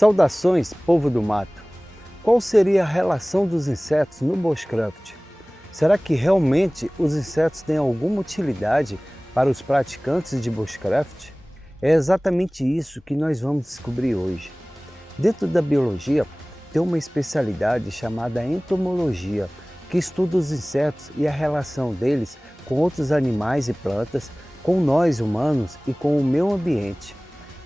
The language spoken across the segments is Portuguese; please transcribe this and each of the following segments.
Saudações, povo do mato! Qual seria a relação dos insetos no bushcraft? Será que realmente os insetos têm alguma utilidade para os praticantes de bushcraft? É exatamente isso que nós vamos descobrir hoje. Dentro da biologia, tem uma especialidade chamada entomologia, que estuda os insetos e a relação deles com outros animais e plantas, com nós humanos e com o meio ambiente.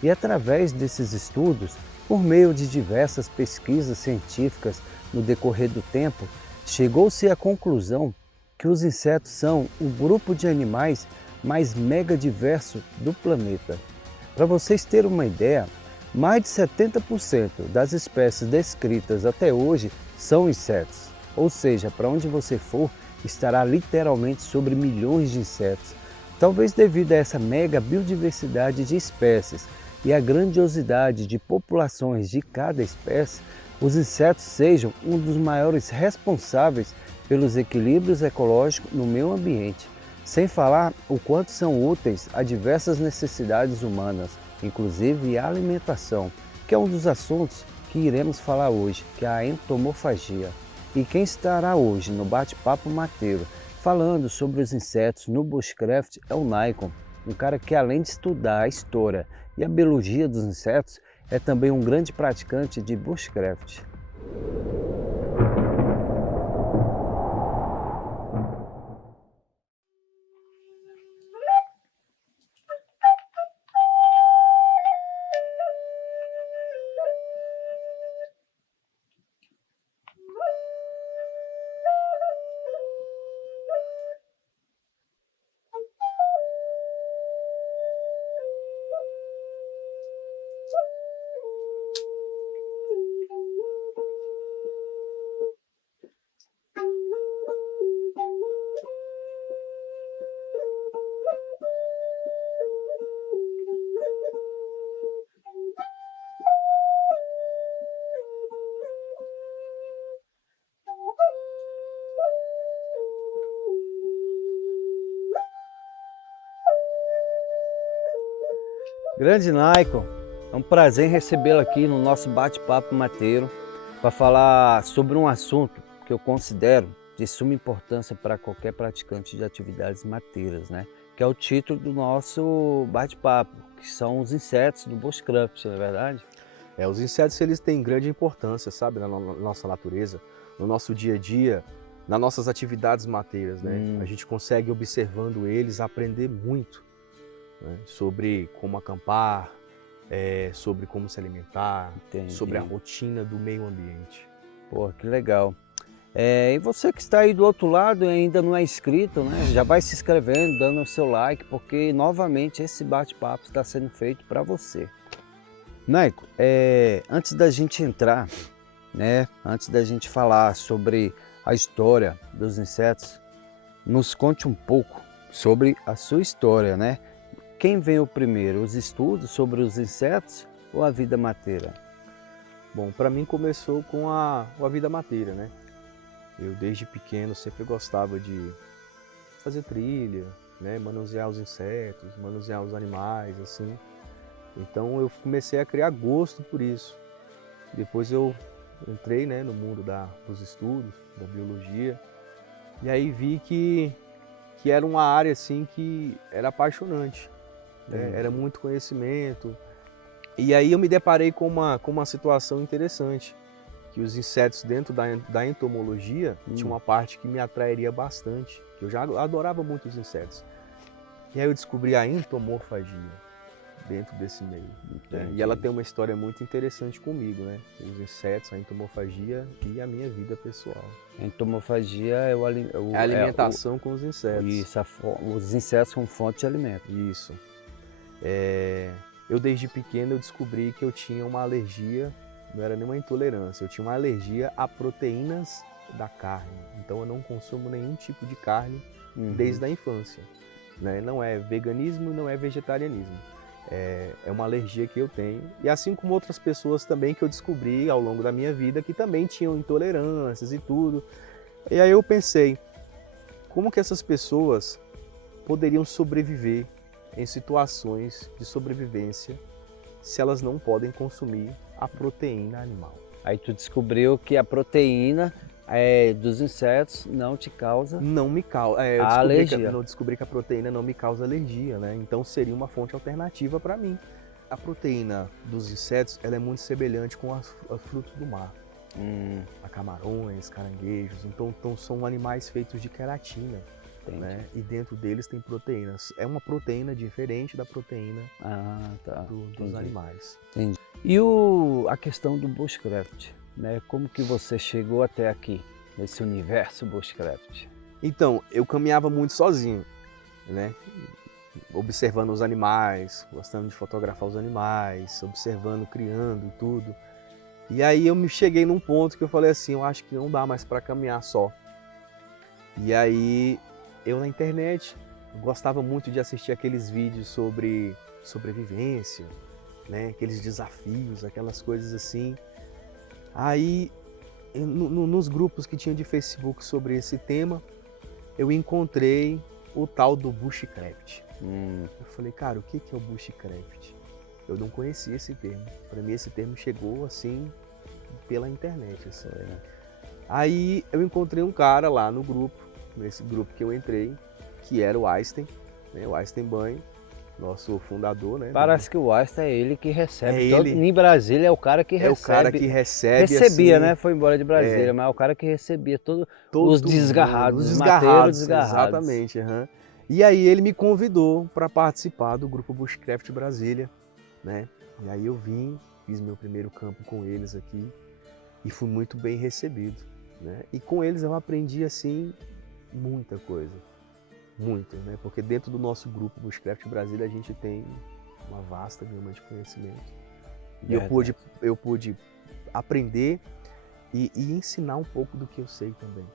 E através desses estudos, por meio de diversas pesquisas científicas no decorrer do tempo, chegou-se à conclusão que os insetos são o grupo de animais mais mega diverso do planeta. Para vocês terem uma ideia, mais de 70% das espécies descritas até hoje são insetos. Ou seja, para onde você for, estará literalmente sobre milhões de insetos. Talvez devido a essa mega biodiversidade de espécies e a grandiosidade de populações de cada espécie, os insetos sejam um dos maiores responsáveis pelos equilíbrios ecológicos no meio ambiente, sem falar o quanto são úteis a diversas necessidades humanas, inclusive a alimentação, que é um dos assuntos que iremos falar hoje, que é a entomofagia. E quem estará hoje no Bate-Papo Mateiro falando sobre os insetos no bushcraft é o Naikon, um cara que além de estudar a história e a biologia dos insetos, é também um grande praticante de bushcraft. Grande Naikon, é um prazer recebê-lo aqui no nosso Bate-Papo Mateiro para falar sobre um assunto que eu considero de suma importância para qualquer praticante de atividades mateiras, né? Que é o título do nosso bate-papo, que são os insetos do bushcraft, não é verdade? Os insetos eles têm grande importância, sabe, na nossa natureza, no nosso dia a dia, nas nossas atividades mateiras, né? A gente consegue, observando eles, aprender muito, né? Sobre como acampar, sobre como se alimentar, Entendi. sobre a rotina do meio ambiente. Pô, que legal. E você que está aí do outro lado e ainda não é inscrito, né? Já vai se inscrevendo, dando o seu like, porque novamente esse bate-papo está sendo feito para você. Naikon, antes da gente entrar, né? Antes da gente falar sobre a história dos insetos, nos conte um pouco sobre a sua história, né? Quem veio primeiro, os estudos sobre os insetos ou a vida mateira? Bom, para mim começou com a vida mateira, né? Eu desde pequeno sempre gostava de fazer trilha, né? Manusear os insetos, manusear os animais, assim. Então eu comecei a criar gosto por isso. Depois eu entrei, né, no mundo dos estudos, da biologia, e aí vi que era uma área assim que era apaixonante, né? Era muito conhecimento. E aí eu me deparei com uma situação interessante, que os insetos dentro da entomologia tinha uma parte que me atrairia bastante, que eu já adorava muito os insetos. E aí eu descobri a entomofagia dentro desse meio, né? E ela tem uma história muito interessante comigo, né? Os insetos, a entomofagia e a minha vida pessoal. A entomofagia é a alimentação com os insetos. Isso, os insetos como fonte de alimento. Isso. Eu desde pequeno eu descobri que eu tinha uma alergia, não era nenhuma intolerância, eu tinha uma alergia a proteínas da carne. Então eu não consumo nenhum tipo de carne desde a infância, né? Não é veganismo, não é vegetarianismo. É uma alergia que eu tenho, e assim como outras pessoas também que eu descobri ao longo da minha vida que também tinham intolerâncias e tudo. E aí eu pensei, como que essas pessoas poderiam sobreviver em situações de sobrevivência se elas não podem consumir a proteína animal. Aí tu descobriu que a proteína dos insetos não te causa Não me causa. alergia. Eu descobri que a proteína não me causa alergia, né? Então seria uma fonte alternativa para mim. A proteína dos insetos, ela é muito semelhante com os frutos do mar. A camarões, caranguejos. Então são animais feitos de queratina. Né? E dentro deles tem proteínas. É uma proteína diferente da proteína dos animais. Entendi. E a questão do bushcraft, né? Como que você chegou até aqui, nesse universo bushcraft? Então, eu caminhava muito sozinho, né? Observando os animais, gostando de fotografar os animais, observando, criando tudo. E aí eu me cheguei num ponto que eu falei assim, eu acho que não dá mais para caminhar só. E aí eu na internet gostava muito de assistir aqueles vídeos sobre sobrevivência, né? Aqueles desafios, aquelas coisas assim. Aí nos grupos que tinha de Facebook sobre esse tema, eu encontrei o tal do bushcraft. Eu falei, cara, o que é o bushcraft? Eu não conhecia esse termo. Para mim esse termo chegou assim pela internet. Assim. Aí eu encontrei um cara lá no grupo, nesse grupo que eu entrei, que era o Einstein, né? O Einstein Banho, nosso fundador, né? Parece que o Einstein é ele que recebe. Ele. Em Brasília é o cara que recebe. É o cara que recebe. Recebia, assim, né? Foi embora de Brasília, mas é o cara que recebia os desgarrados, os desgarrados. Exatamente. E aí ele me convidou para participar do grupo Bushcraft Brasília, né? E aí eu vim, fiz meu primeiro campo com eles aqui e fui muito bem recebido, né? E com eles eu aprendi assim muita coisa, muito, né? Porque dentro do nosso grupo Bushcraft Brasília a gente tem uma vasta gama de conhecimento. E eu pude aprender e ensinar um pouco do que eu sei também.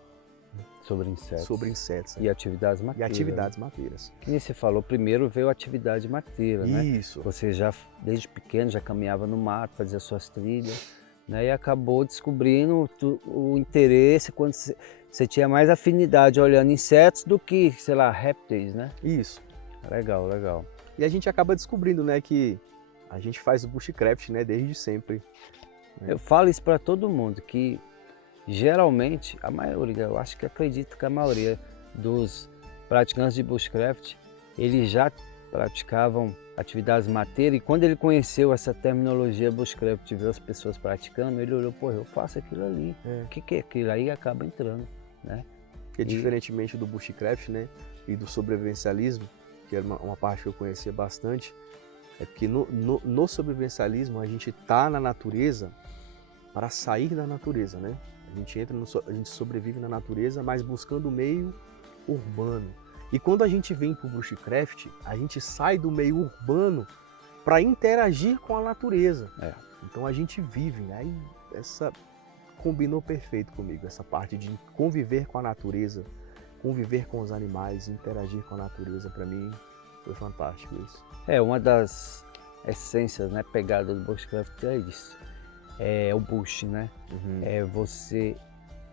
Sobre insetos. Sobre insetos. E atividades mateiras. E atividades mateiras. Que nem você falou, primeiro veio a atividade mateira, né? Isso. Você já, desde pequeno, já caminhava no mato, fazia suas trilhas, né? E acabou descobrindo o interesse quando você tinha mais afinidade olhando insetos do que, sei lá, répteis, né? Isso. Legal, legal. E a gente acaba descobrindo, né, que a gente faz o bushcraft, né, desde sempre. Eu falo isso para todo mundo, que geralmente, a maioria, eu acho que acredito que a maioria dos praticantes de bushcraft, eles já praticavam atividades mateiras e quando ele conheceu essa terminologia bushcraft, viu as pessoas praticando, ele olhou, pô, eu faço aquilo ali, o que é aquilo? Aí acaba entrando, né? Porque diferentemente do bushcraft, né, e do sobrevivencialismo, que era uma parte que eu conhecia bastante, é porque no sobrevivencialismo a gente tá na natureza para sair da natureza, né? A gente sobrevive na natureza, mas buscando o meio urbano. E quando a gente vem para o bushcraft, a gente sai do meio urbano para interagir com a natureza. Então a gente vive, aí essa combinou perfeito comigo, essa parte de conviver com a natureza, conviver com os animais, interagir com a natureza, para mim foi fantástico isso. Uma das essências, né, pegada do bushcraft é isso. É o bush, né? É você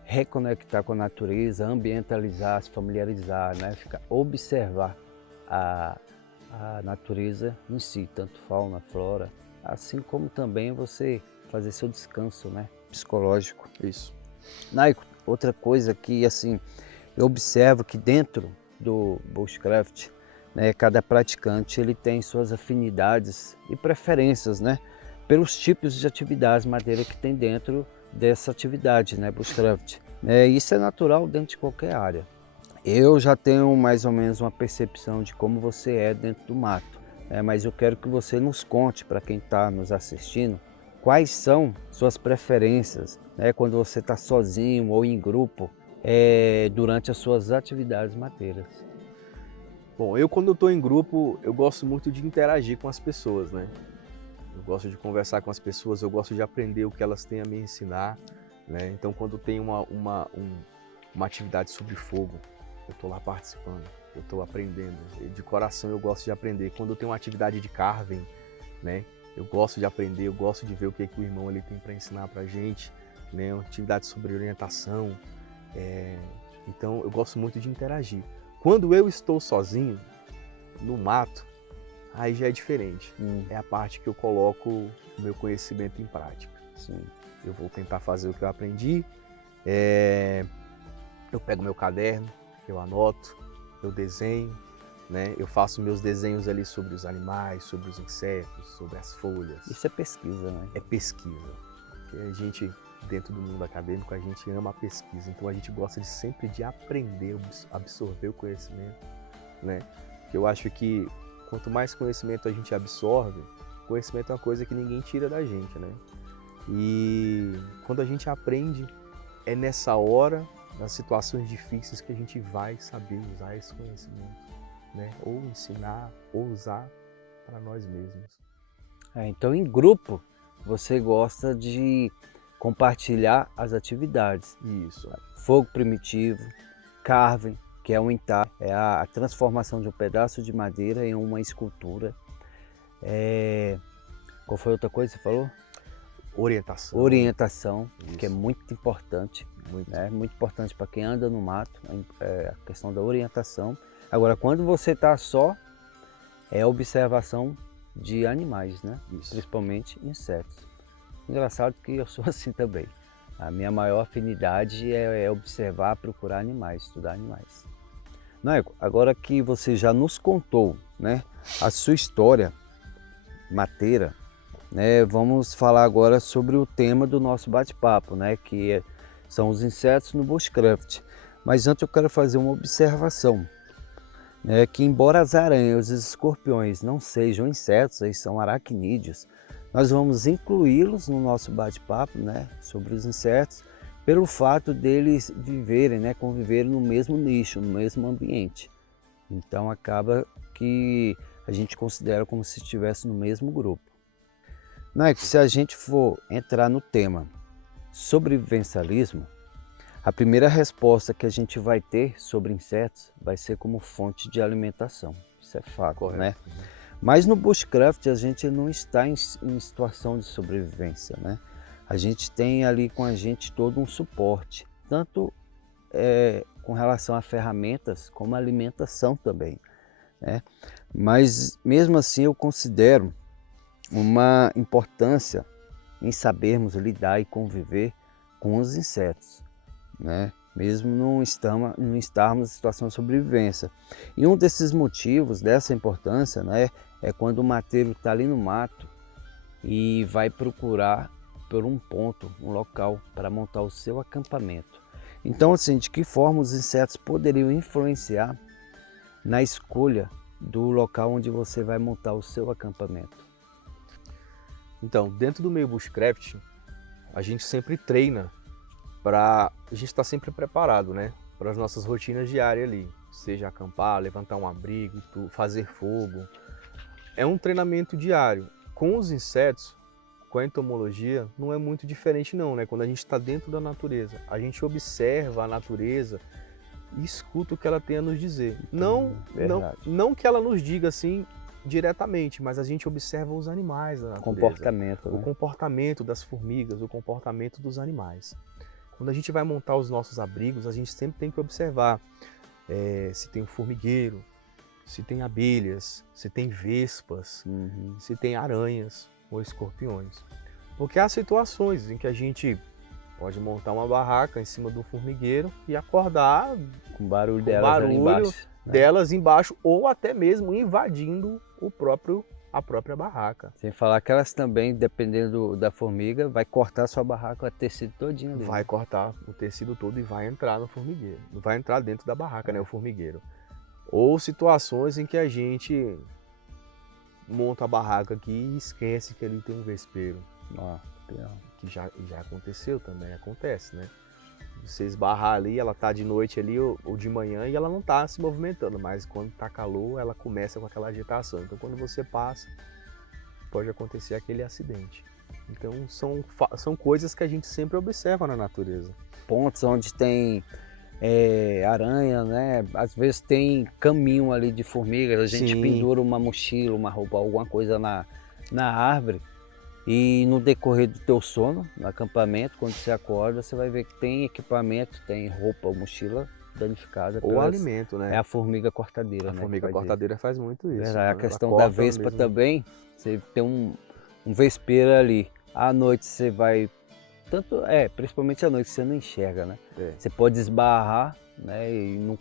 reconectar com a natureza, ambientalizar, se familiarizar, né? Observar a natureza em si, tanto fauna, flora, assim como também você fazer seu descanso, né, psicológico. Isso. Naico, outra coisa que assim, eu observo que dentro do bushcraft, né, cada praticante ele tem suas afinidades e preferências, né, pelos tipos de atividades madeira que tem dentro dessa atividade, né, bushcraft. Isso é natural dentro de qualquer área. Eu já tenho mais ou menos uma percepção de como você é dentro do mato, né, mas eu quero que você nos conte, para quem está nos assistindo, quais são suas preferências, né, quando você está sozinho ou em grupo, durante as suas atividades mateiras. Bom, eu quando eu estou em grupo, eu gosto muito de interagir com as pessoas, né? Eu gosto de conversar com as pessoas, eu gosto de aprender o que elas têm a me ensinar, né? Então quando tem uma atividade sobre fogo, eu estou lá participando, eu estou aprendendo. De coração eu gosto de aprender. Quando eu tenho uma atividade de carving, né? Eu gosto de aprender, eu gosto de ver o que o irmão ali tem para ensinar para a gente, né? Uma atividade sobre orientação. Então eu gosto muito de interagir. Quando eu estou sozinho, no mato, aí já é diferente. É a parte que eu coloco o meu conhecimento em prática. Sim. Eu vou tentar fazer o que eu aprendi, eu pego meu caderno, eu anoto, eu desenho, né? Eu faço meus desenhos ali sobre os animais, sobre os insetos, sobre as folhas. Isso é pesquisa, né? É pesquisa. Porque a gente, dentro do mundo acadêmico, a gente ama a pesquisa, então a gente gosta de sempre de aprender, absorver o conhecimento, né? Porque eu acho que quanto mais conhecimento a gente absorve, conhecimento é uma coisa que ninguém tira da gente, né? E quando a gente aprende, é nessa hora, nas situações difíceis, que a gente vai saber usar esse conhecimento, né? Ou ensinar, ou usar para nós mesmos. Então, em grupo, você gosta de compartilhar as atividades. Isso. Fogo primitivo, carving, que é um entalhe, é a transformação de um pedaço de madeira em uma escultura. Qual foi a outra coisa que você falou? Orientação. Orientação, Isso. que é muito importante. Muito. Né? Muito importante para quem anda no mato, a questão da orientação. Agora, quando você está só, é a observação de animais, né? Isso. Principalmente insetos. Engraçado que eu sou assim também. A minha maior afinidade é observar, procurar animais, estudar animais. Naico, agora que você já nos contou, né, a sua história mateira, né, vamos falar agora sobre o tema do nosso bate-papo, né, que são os insetos no bushcraft. Mas antes eu quero fazer uma observação, né, que embora as aranhas e os escorpiões não sejam insetos, eles são aracnídeos, nós vamos incluí-los no nosso bate-papo, né, sobre os insetos, pelo fato deles viverem, né, conviverem no mesmo nicho, no mesmo ambiente. Então acaba que a gente considera como se estivesse no mesmo grupo. Naico, se a gente for entrar no tema sobrevivencialismo, a primeira resposta que a gente vai ter sobre insetos vai ser como fonte de alimentação. Isso é fato, Correto. né? Mas no bushcraft a gente não está em situação de sobrevivência, né? A gente tem ali com a gente todo um suporte, tanto com relação a ferramentas como a alimentação também, né? Mas mesmo assim eu considero uma importância em sabermos lidar e conviver com os insetos, né? Mesmo não estarmos em situação de sobrevivência. E um desses motivos dessa importância, né, é quando o mateiro está ali no mato e vai procurar por um ponto, um local para montar o seu acampamento. Então, assim, de que forma os insetos poderiam influenciar na escolha do local onde você vai montar o seu acampamento? Então, dentro do meio bushcraft, a gente sempre treina para a gente estar sempre preparado, né, para as nossas rotinas diárias ali, seja acampar, levantar um abrigo, fazer fogo. É um treinamento diário. Com os insetos, com a entomologia, não é muito diferente não, né? Quando a gente está dentro da natureza, a gente observa a natureza e escuta o que ela tem a nos dizer. Não que ela nos diga assim diretamente, mas a gente observa os animais da natureza. Comportamento, O né? comportamento das formigas, o comportamento dos animais. Quando a gente vai montar os nossos abrigos, a gente sempre tem que observar se tem um formigueiro, se tem abelhas, se tem vespas, se tem aranhas ou escorpiões. Porque há situações em que a gente pode montar uma barraca em cima do formigueiro e acordar Com barulho com delas ali embaixo, né? delas embaixo, ou até mesmo invadindo a própria barraca. Sem falar que elas também, dependendo da formiga, vai cortar sua barraca, o tecido todinho ali. Vai cortar o tecido todo e vai entrar no formigueiro. Vai entrar dentro da barraca, né, o formigueiro. Ou situações em que a gente monta a barraca aqui e esquece que ali tem um vespeiro. Que já aconteceu também, acontece, né? Você esbarrar ali, ela tá de noite ali ou de manhã e ela não tá se movimentando, mas quando tá calor, ela começa com aquela agitação. Então quando você passa, pode acontecer aquele acidente. Então são coisas que a gente sempre observa na natureza. Pontos onde tem aranha, né? Às vezes tem caminho ali de formigas, a gente Sim. pendura uma mochila, uma roupa, alguma coisa na árvore. E no decorrer do teu sono, no acampamento, quando você acorda, você vai ver que tem equipamento, tem roupa, mochila danificada Ou alimento, é né? a formiga cortadeira, A né? formiga que faz cortadeira faz muito isso. isso. Verdade, a Né? Ela questão da corta vespa mesmo. também, você tem um vespeiro ali, à noite você vai, principalmente à noite você não enxerga, né? É. Você pode esbarrar, né, e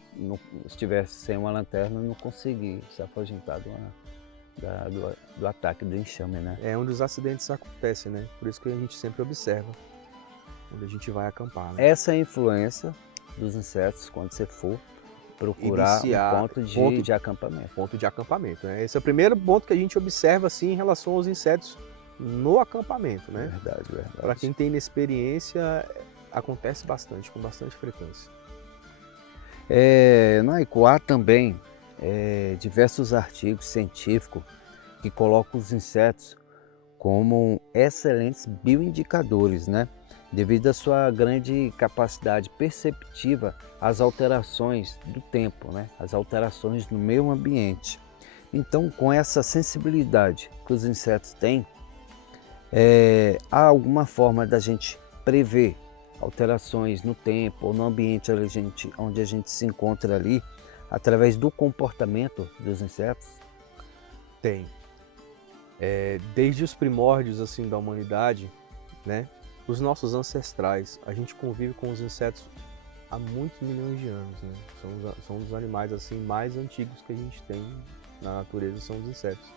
se estiver sem uma lanterna não conseguir se afugentar do ataque do enxame, né? É onde os acidentes acontecem, né? Por isso que a gente sempre observa quando a gente vai acampar, né? Essa é a influência dos insetos quando você for procurar Iniciar um ponto de acampamento. Ponto de acampamento, né? Esse é o primeiro ponto que a gente observa assim em relação aos insetos no acampamento, né? Verdade, verdade. Para quem tem inexperiência, acontece bastante, com bastante frequência. Naico, há também diversos artigos científicos que colocam os insetos como excelentes bioindicadores, né? Devido à sua grande capacidade perceptiva às alterações do tempo, né? As alterações no meio ambiente. Então, com essa sensibilidade que os insetos têm, há alguma forma da gente prever alterações no tempo ou no ambiente onde a gente se encontra ali, através do comportamento dos insetos? Tem. Desde os primórdios assim da humanidade, né? Os nossos ancestrais, a gente convive com os insetos há muitos milhões de anos, né? São os animais assim mais antigos que a gente tem na natureza, são os insetos.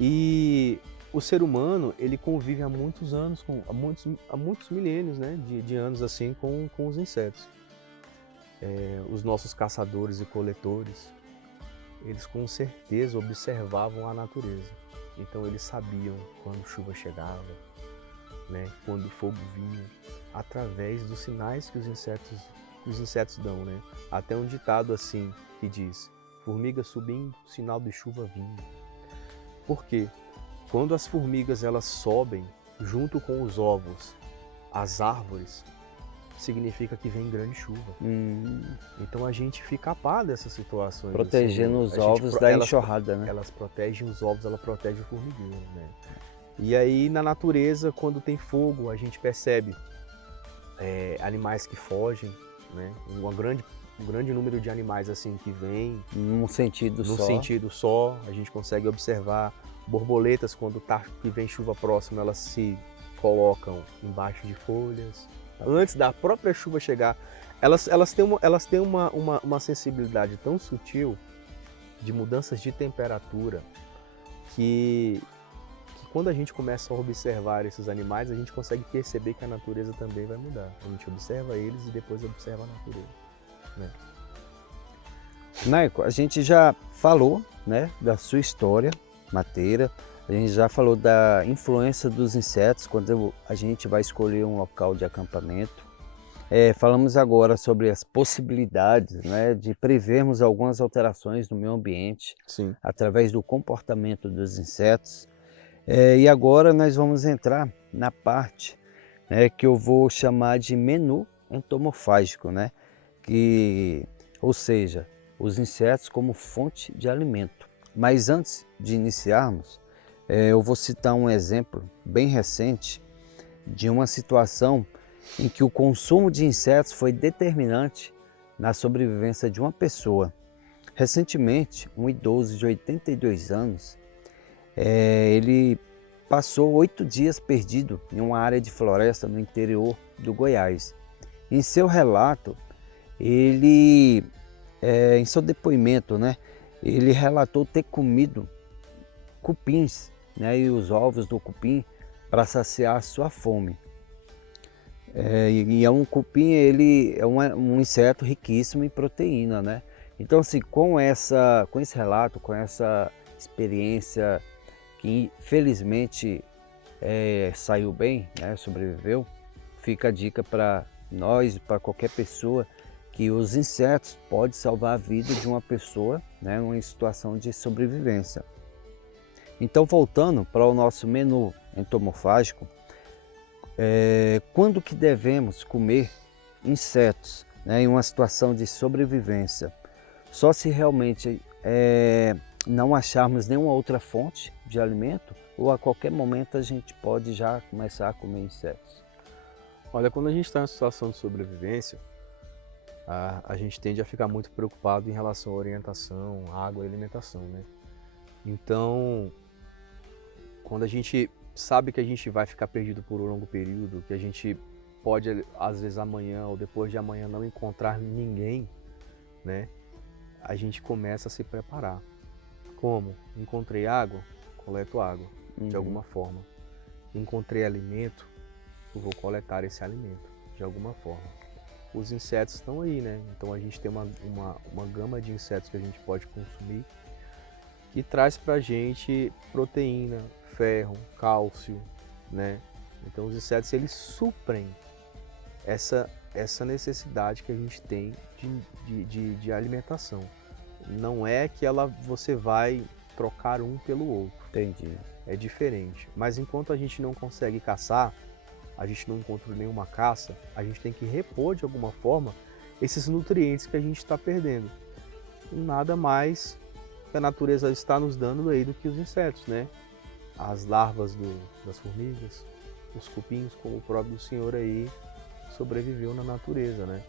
E o ser humano, ele convive há muitos anos, há muitos milênios, né, de anos assim com os insetos. Os nossos caçadores e coletores, eles com certeza observavam a natureza. Então eles sabiam quando chuva chegava, né, quando o fogo vinha, através dos sinais que os insetos dão, né? Até um ditado assim que diz: formiga subindo, sinal de chuva vindo. Por quê? Quando as formigas elas sobem junto com os ovos às árvores, significa que vem grande chuva. Então a gente fica a par dessas situações. Protegendo assim, os ovos da enxurrada, né? Elas protegem os ovos, ela protege o formigueiro, né? E aí na natureza, quando tem fogo, a gente percebe animais que fogem, né? Um grande número de animais assim que vêm Num sentido só, a gente consegue observar borboletas quando que vem chuva próxima, elas se colocam embaixo de folhas. Antes da própria chuva chegar, elas têm uma sensibilidade tão sutil de mudanças de temperatura que quando a gente começa a observar esses animais, a gente consegue perceber que a natureza também vai mudar. A gente observa eles e depois observa a natureza, né? Naico, a gente já falou, né, da sua história mateira, a gente já falou da influência dos insetos quando a gente vai escolher um local de acampamento. Falamos agora sobre as possibilidades, né, de prevermos algumas alterações no meio ambiente. Sim. Através do comportamento dos insetos. E agora nós vamos entrar na parte, né, que eu vou chamar de menu entomofágico, né? Ou seja, os insetos como fonte de alimento. Mas antes de iniciarmos, eu vou citar um exemplo bem recente de uma situação em que o consumo de insetos foi determinante na sobrevivência de uma pessoa. Recentemente, um idoso de 82 anos, ele passou 8 dias perdido em uma área de floresta no interior do Goiás. Em seu relato, em seu depoimento, né, ele relatou ter comido cupins, né, e os ovos do cupim para saciar a sua fome. Um cupim, ele é um inseto riquíssimo em proteína, né? Então, assim, com esse relato, com essa experiência que felizmente saiu bem, né, sobreviveu, fica a dica para nós, para qualquer pessoa, que os insetos podem salvar a vida de uma pessoa, né, em situação de sobrevivência. Então, voltando para o nosso menu entomofágico, quando que devemos comer insetos, né, em uma situação de sobrevivência? Só se realmente não acharmos nenhuma outra fonte de alimento, ou a qualquer momento a gente pode já começar a comer insetos. Olha, quando a gente está em situação de sobrevivência, A gente tende a ficar muito preocupado em relação à orientação, água e alimentação, né? Então, quando a gente sabe que a gente vai ficar perdido por um longo período, que a gente pode, às vezes, amanhã ou depois de amanhã não encontrar ninguém, né? A gente começa a se preparar. Como? Encontrei água? Coleto água, de alguma forma. Encontrei alimento? Eu vou coletar esse alimento, de alguma forma. Os insetos estão aí, né? Então a gente tem uma gama de insetos que a gente pode consumir que traz pra gente proteína, ferro, cálcio, né? Então os insetos, eles suprem essa necessidade que a gente tem de alimentação. Não é que você vai trocar um pelo outro. Entendi. É diferente. Mas enquanto a gente não consegue caçar, a gente não encontra nenhuma caça, a gente tem que repor de alguma forma esses nutrientes que a gente está perdendo. E nada mais que a natureza está nos dando aí do que os insetos, né? As larvas das formigas, os cupins, como o próprio senhor aí sobreviveu na natureza, né?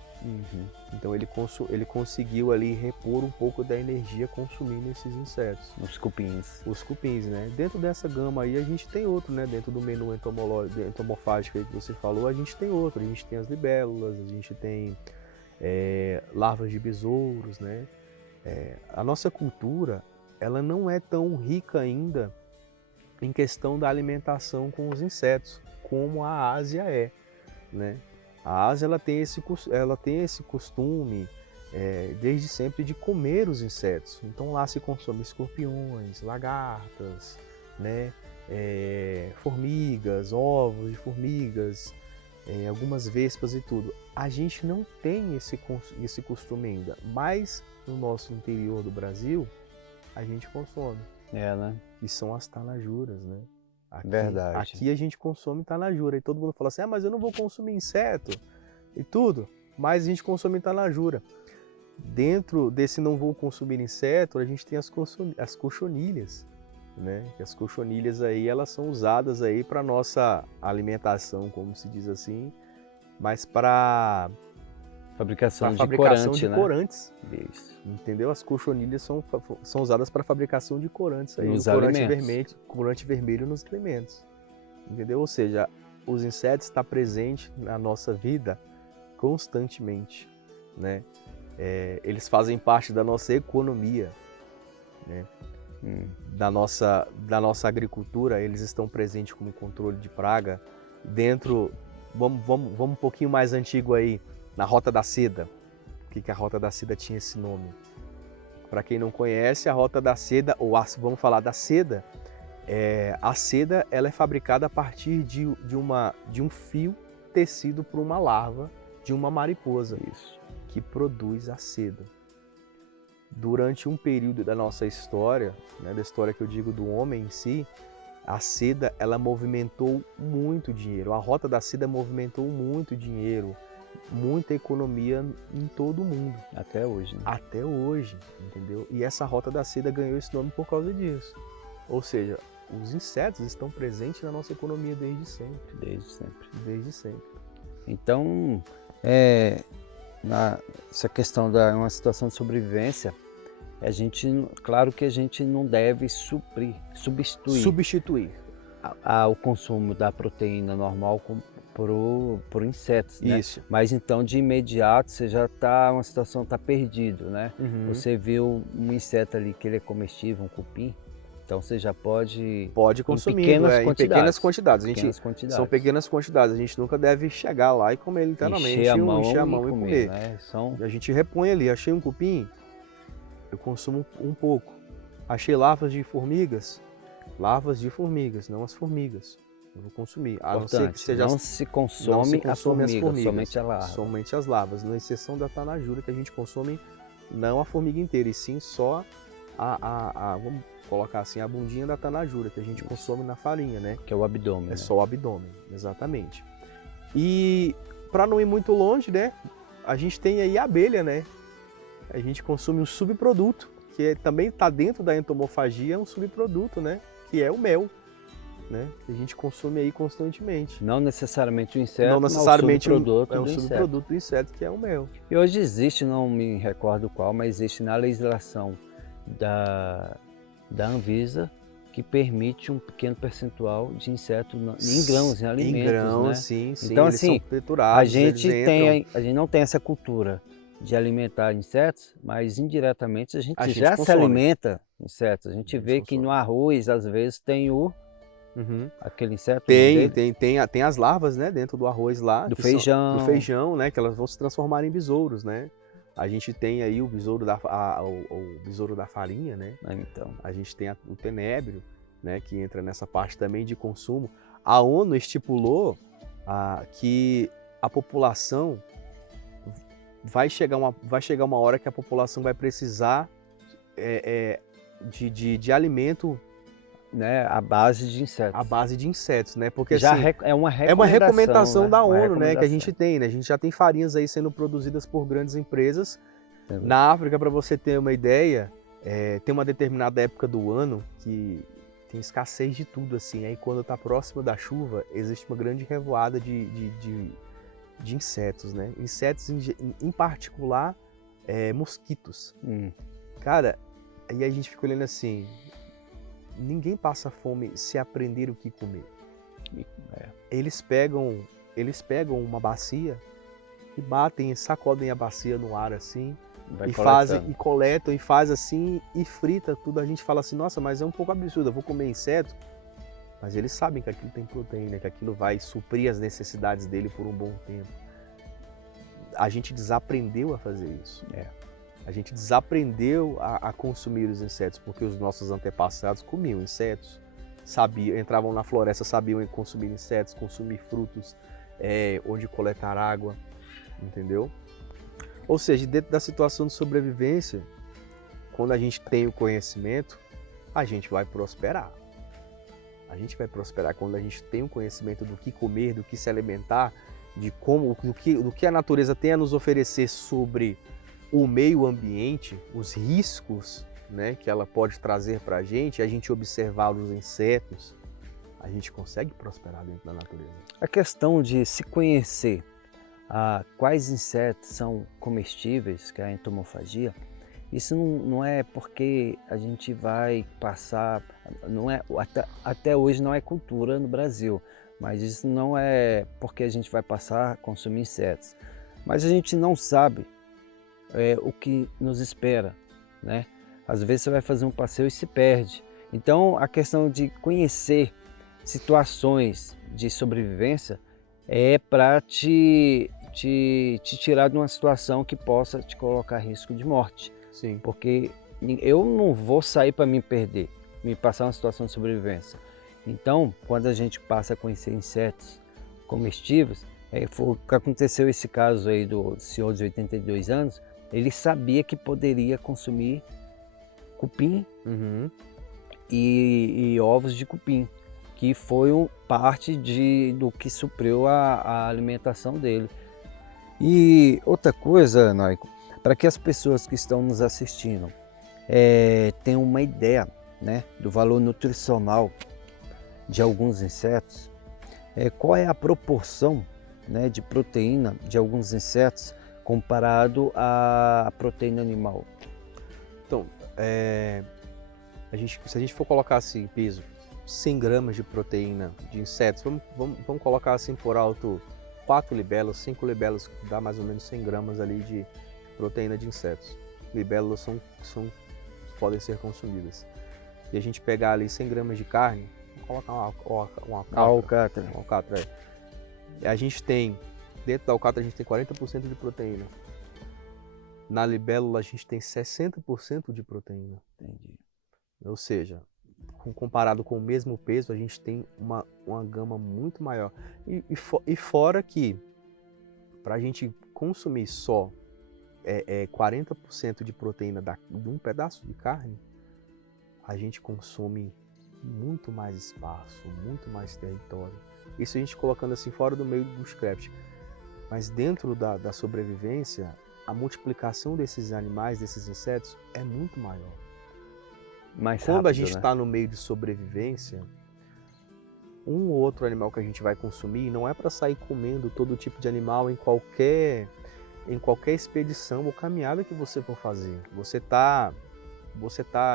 Então ele conseguiu ali repor um pouco da energia consumindo esses insetos. Os cupins. Os cupins, né? Dentro dessa gama aí a gente tem outro, né? Dentro do menu entomofágico aí que você falou, a gente tem outro. A gente tem as libélulas, a gente tem larvas de besouros, né? A nossa cultura, ela não é tão rica ainda em questão da alimentação com os insetos, como a Ásia é, né? A Ásia, ela tem esse costume desde sempre de comer os insetos. Então lá se consome escorpiões, lagartas, né? Formigas, ovos de formigas, algumas vespas e tudo. A gente não tem esse costume ainda, mas no nosso interior do Brasil a gente consome. Né? Que são as tanajuras, né? Verdade. Aqui a gente consome tanajura e todo mundo fala assim, mas eu não vou consumir inseto e tudo, mas a gente consome tanajura. Dentro desse não vou consumir inseto, a gente tem as cochonilhas, né? Que as cochonilhas aí, elas são usadas aí para nossa alimentação, como se diz assim, mas para fabricação de né? corantes. Isso. Entendeu? As cochonilhas são usadas para fabricação de corantes aí, nos corante vermelho nos alimentos. Entendeu? Ou seja, os insetos estão presentes na nossa vida constantemente, né? Eles fazem parte da nossa economia, né? Da nossa agricultura, eles estão presentes como controle de praga. Dentro, vamos um pouquinho mais antigo aí, na Rota da Seda. Por que a Rota da Seda tinha esse nome? Para quem não conhece, a Rota da Seda, vamos falar da seda, a seda, ela é fabricada a partir de um fio tecido por uma larva de uma mariposa. Isso. Que produz a seda. Durante um período da nossa história, né, da história que eu digo do homem em si, a seda, ela movimentou muito dinheiro. A Rota da Seda movimentou muito dinheiro, muita economia em todo o mundo. Até hoje, né? Até hoje, entendeu? E essa Rota da Seda ganhou esse nome por causa disso. Ou seja, os insetos estão presentes na nossa economia desde sempre. Desde sempre. Desde sempre. Então, essa questão uma situação de sobrevivência, claro que a gente não deve substituir o consumo da proteína normal por insetos, né? Isso. Mas então de imediato você já está, uma situação está perdido, né? Você viu um inseto ali que ele é comestível, um cupim, então você já pode consumir em pequenas quantidades. São pequenas quantidades, a gente nunca deve chegar lá e comer literalmente, encher a mão e comer. Né? A gente repõe ali, achei um cupim, eu consumo um pouco. Achei larvas de formigas, não as formigas. Eu vou consumir. A não ser que seja não se consome as formigas, somente as larvas, na exceção da tanajura, que a gente consome não a formiga inteira, e sim só vamos colocar assim, a bundinha da tanajura, que a gente consome na farinha, né? Que é o abdômen. É, né? Só o abdômen, exatamente. E para não ir muito longe, né? A gente tem aí a abelha, né? A gente consome um subproduto, que também está dentro da entomofagia, um subproduto, né? Que é o mel. né? Que a gente consome aí constantemente. Não necessariamente o inseto, Não necessariamente mas o subproduto é um do inseto. subproduto do inseto, que é o mel. E hoje existe, não me recordo qual, mas existe na legislação da Anvisa que permite um pequeno percentual de inseto em grãos, em alimentos, em grãos, né? sim, Então, eles assim, são triturados, a gente eles entram, a gente não tem essa cultura de alimentar insetos, mas indiretamente a gente a gente já se consome. alimenta insetos. A gente A gente vê que consome. no arroz, às vezes, tem Uhum. aquele inseto, o nome dele, Tem as larvas, né, dentro do arroz lá, do que são feijão. do feijão, né, que elas vão se transformar em besouros, né? A gente tem aí o besouro o besouro da farinha, né? Então, A gente tem o tenébrio, né, que entra nessa parte também de consumo. A ONU estipulou que a população vai chegar uma hora que a população vai precisar de alimento né, a base de insetos. à base de insetos, né? Porque Já assim, é uma é uma recomendação né? da Uma ONU, né, que a gente recomendação. tem, né? A gente já tem farinhas aí sendo produzidas por grandes empresas. Entendeu? Na África, para você ter uma ideia, tem uma determinada época do ano que tem escassez de tudo, assim. Aí quando está próximo da chuva, existe uma grande revoada de insetos, né? Insetos em particular, mosquitos. Cara, aí a gente fica olhando assim, ninguém passa fome se aprender o que comer. Eles pegam uma bacia e batem, sacodem a bacia no ar assim, e coletam, e faz assim, e frita tudo. A gente fala assim, nossa, mas é um pouco absurdo, eu vou comer inseto. Mas eles sabem que aquilo tem proteína, que aquilo vai suprir as necessidades dele por um bom tempo. A gente desaprendeu a fazer isso. A gente desaprendeu a consumir os insetos, porque os nossos antepassados comiam insetos, sabiam, entravam na floresta, sabiam consumir insetos, consumir frutos, onde coletar água, entendeu? Ou seja, dentro da situação de sobrevivência, quando a gente tem o conhecimento, a gente vai prosperar. A gente vai prosperar quando a gente tem o conhecimento do que comer, do que se alimentar, do que a natureza tem a nos oferecer sobre o meio ambiente, os riscos, né, que ela pode trazer para a gente observar os insetos, a gente consegue prosperar dentro da natureza. A questão de se conhecer quais insetos são comestíveis, que é a entomofagia, isso não é porque a gente vai passar, até hoje não é cultura no Brasil, mas isso não é porque a gente vai passar a consumir insetos. Mas a gente não sabe o que nos espera, né? Às vezes você vai fazer um passeio e se perde. Então a questão de conhecer situações de sobrevivência é para te tirar de uma situação que possa te colocar em risco de morte. Sim. Porque eu não vou sair para me perder, me passar uma situação de sobrevivência. Então, quando a gente passa a conhecer insetos comestíveis, foi o que aconteceu esse caso aí do senhor de 82 anos, ele sabia que poderia consumir cupim e ovos de cupim, que foi parte do que supriu a alimentação dele. E outra coisa, Noico, para que as pessoas que estão nos assistindo tenham uma ideia, né, do valor nutricional de alguns insetos, qual é a proporção, né, de proteína de alguns insetos comparado à proteína animal? Então, se a gente for colocar assim, peso, 100 gramas de proteína de insetos, vamos colocar assim por alto 4 libelas, 5 libelas, dá mais ou menos 100 gramas ali de proteína de insetos. Libélulas podem ser consumidas. E a gente pegar ali 100 gramas de carne, vamos colocar uma alcatra. A gente tem, dentro da alcatra a gente tem 40% de proteína. Na libélula a gente tem 60% de proteína. Entendi. Ou seja, comparado com o mesmo peso, a gente tem uma gama muito maior. E fora que, para a gente consumir só 40% de proteína de um pedaço de carne, a gente consome muito mais espaço, muito mais território. Isso a gente colocando assim fora do meio do bushcraft. Mas dentro da sobrevivência, a multiplicação desses animais, desses insetos, é muito maior. Mais Quando a rápido, gente né? está no meio de sobrevivência, um ou outro animal que a gente vai consumir não é para sair comendo todo tipo de animal em qualquer expedição ou caminhada que você for fazer. Você tá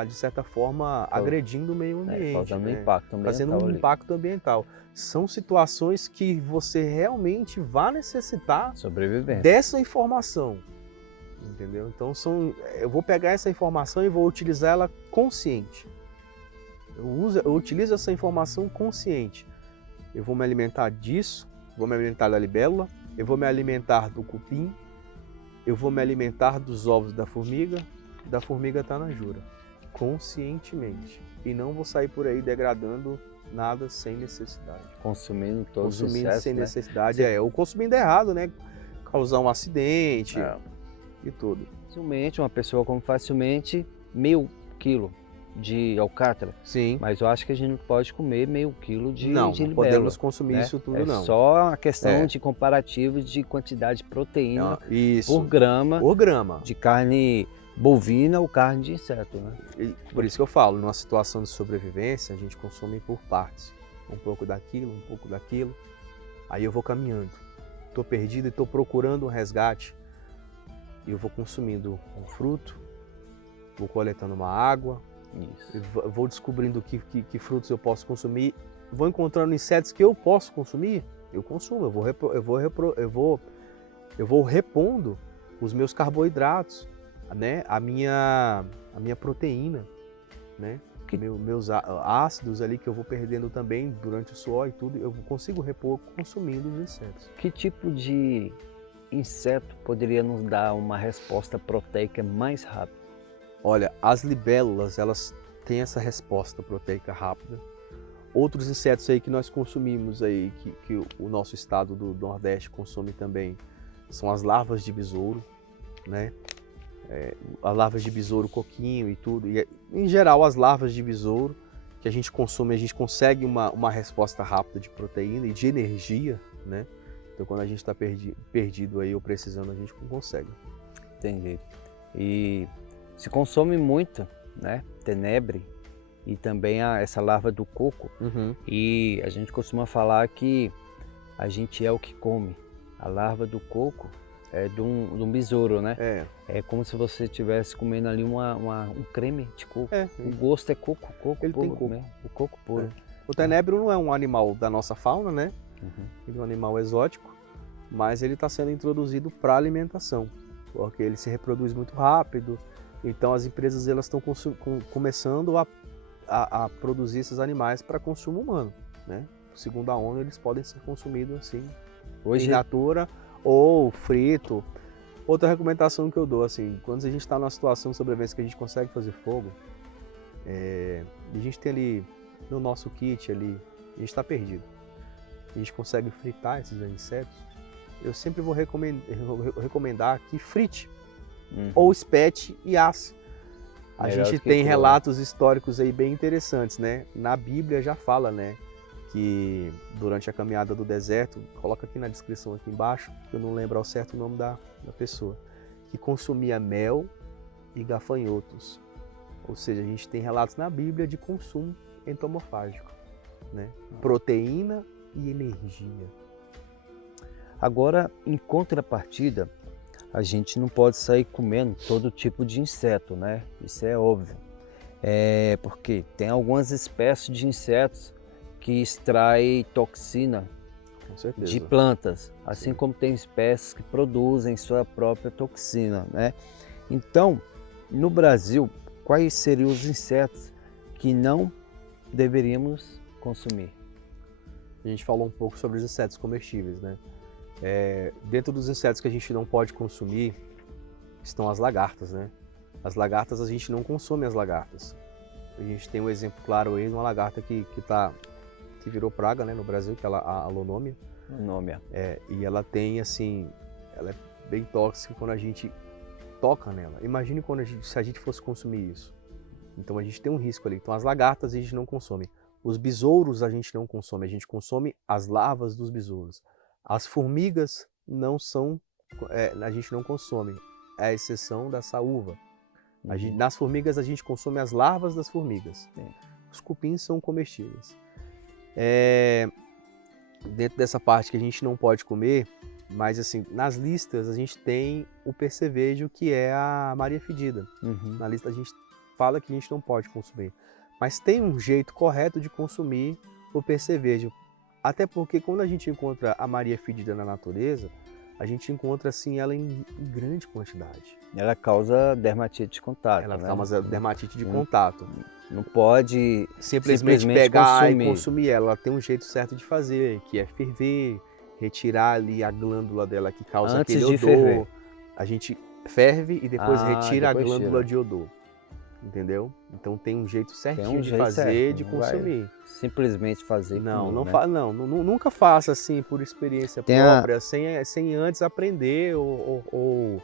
de certa forma agredindo o meio ambiente, causando né? impacto ambiental Fazendo um ali. impacto ambiental. São situações que você realmente vai necessitar Sobrevivência. dessa informação, entendeu? Então eu vou pegar essa informação e vou utilizar ela consciente. Eu utilizo essa informação consciente. Eu vou me alimentar disso, vou me alimentar da libélula, eu vou me alimentar do cupim, eu vou me alimentar dos ovos da formiga tanajura, conscientemente. E não vou sair por aí degradando nada sem necessidade. Consumindo todos os Consumindo excessos, sem né? necessidade, ou consumindo errado, né? Causar um acidente e tudo. Facilmente, uma pessoa come facilmente meio quilo de alcatra. Sim. Mas eu acho que a gente não pode comer meio quilo de Não libélula, podemos consumir né? isso tudo, É não. só a questão de comparativo de quantidade de proteína por grama de carne bovina ou carne de inseto, né? E por isso que eu falo, numa situação de sobrevivência, a gente consome por partes. Um pouco daquilo, um pouco daquilo. Aí eu vou caminhando. Estou perdido e estou procurando um resgate. E eu vou consumindo um fruto, vou coletando uma água, vou descobrindo que frutos eu posso consumir, vou encontrando insetos que eu posso consumir, eu consumo, eu vou repondo os meus carboidratos, né? A minha proteína, né? Meus ácidos ali que eu vou perdendo também durante o suor e tudo, eu consigo repor consumindo os insetos. Que tipo de inseto poderia nos dar uma resposta proteica mais rápida? Olha, as libélulas, elas têm essa resposta proteica rápida. Outros insetos aí que nós consumimos aí, que o nosso estado do Nordeste consome também, são as larvas de besouro, né? As larvas de besouro, coquinho e tudo. E, em geral, as larvas de besouro que a gente consome, a gente consegue uma resposta rápida de proteína e de energia, né? Então, quando a gente está perdido aí ou precisando, a gente consegue. Entendi. E se consome muito, né? Tenebre e também essa larva do coco. E a gente costuma falar que a gente é o que come. A larva do coco é de um besouro, né? É como se você estivesse comendo ali um creme de coco. O gosto é coco Ele puro, tem coco. né? O coco puro. O tenebro não é um animal da nossa fauna, né? Ele é um animal exótico, mas ele está sendo introduzido para alimentação, porque ele se reproduz muito rápido. Então as empresas elas estão começando a produzir esses animais para consumo humano, né? Segundo a ONU, eles podem ser consumidos assim, in natura ou frito. Outra recomendação que eu dou, assim, quando a gente está numa situação de sobrevivência que a gente consegue fazer fogo, a gente tem ali no nosso kit ali, a gente está perdido. A gente consegue fritar esses insetos. Eu sempre vou recomendar que frite ou espete e asse. A gente tem relatos históricos aí bem interessantes, né? Na Bíblia já fala, né, que durante a caminhada do deserto, coloca aqui na descrição aqui embaixo, que eu não lembro ao certo o nome da pessoa, que consumia mel e gafanhotos. Ou seja, a gente tem relatos na Bíblia de consumo entomofágico, né? Proteína e energia. Agora, em contrapartida, a gente não pode sair comendo todo tipo de inseto, né? Isso é óbvio. Porque tem algumas espécies de insetos que extraem toxina de plantas, assim como tem espécies que produzem sua própria toxina, né? Então, no Brasil, quais seriam os insetos que não deveríamos consumir? A gente falou um pouco sobre os insetos comestíveis, né? Dentro dos insetos que a gente não pode consumir estão as lagartas, né? As lagartas, a gente não consome as lagartas. A gente tem um exemplo claro aí de uma lagarta que virou praga, né, no Brasil, que é a Alonômia. E ela tem, assim, ela é bem tóxica quando a gente toca nela. Imagine se a gente fosse consumir isso. Então a gente tem um risco ali. Então as lagartas a gente não consome. Os besouros a gente não consome, a gente consome as larvas dos besouros. As formigas não são, a gente não consome, é a exceção da saúva. Nas formigas a gente consome as larvas das formigas. Os cupins são comestíveis. Dentro dessa parte que a gente não pode comer, mas assim, nas listas a gente tem o percevejo, que é a Maria Fedida. Uhum. Na lista a gente fala que a gente não pode consumir. Mas tem um jeito correto de consumir o percevejo. Até porque quando a gente encontra a Maria Fedida na natureza, a gente encontra assim ela em grande quantidade. Ela causa dermatite de contato, Ela né? causa dermatite de contato. Não pode Simplesmente pegar e consumir ela. Ela tem um jeito certo de fazer, que é ferver, retirar ali a glândula dela que causa Antes aquele de odor. ferver. A gente ferve e depois retira depois a glândula tira. de odor. Entendeu? Então tem um jeito certinho Tem um de jeito fazer, certo, de não vai consumir. simplesmente fazer Não, comigo, não, né? nunca faça assim por experiência Tem própria, sem antes aprender ou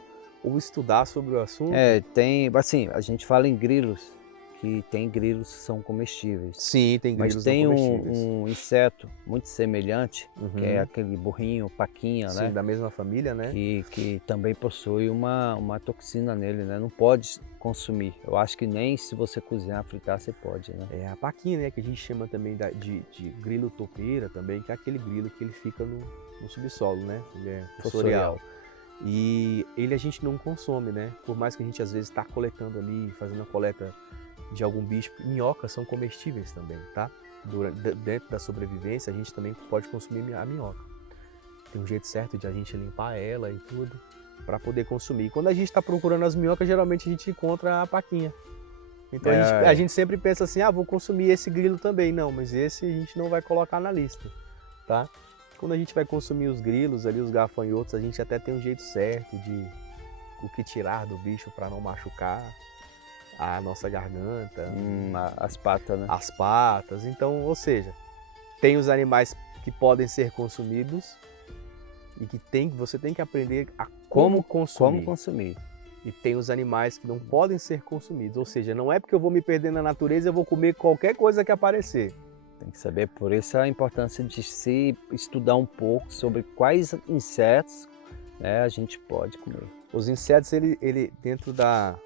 estudar sobre o assunto. Tem, assim, a gente fala em grilos, que tem grilos que são comestíveis. Sim, tem Mas grilos não tem comestíveis. um inseto muito semelhante, que é Uhum. aquele burrinho, paquinha, Sim, né? da mesma família, né? Que também possui uma toxina nele, né? Não pode consumir. Eu acho que nem se você cozinhar, fritar, você pode, né? É a paquinha, né? Que a gente chama também de grilo topeira também, que é aquele grilo que ele fica no subsolo, né? Ele é fossorial. E ele a gente não consome, né? Por mais que a gente às vezes está coletando ali, fazendo a coleta de algum bicho. Minhocas são comestíveis também, tá? Dentro da sobrevivência, a gente também pode consumir a minhoca. Tem um jeito certo de a gente limpar ela e tudo para poder consumir. Quando a gente está procurando as minhocas, geralmente a gente encontra a paquinha. Então a gente sempre pensa assim, vou consumir esse grilo também. Não, mas esse a gente não vai colocar na lista, tá? Quando a gente vai consumir os grilos ali, os gafanhotos, a gente até tem um jeito certo de o que tirar do bicho para não machucar a nossa garganta, As patas, né? as patas. Então, ou seja, tem os animais que podem ser consumidos e que você tem que aprender a como consumir. Como consumir. E tem os animais que não podem ser consumidos. Ou seja, não é porque eu vou me perder na natureza, eu vou comer qualquer coisa que aparecer. Tem que saber, por isso a importância de se estudar um pouco sobre quais insetos, né, a gente pode comer. Os insetos, ele dentro da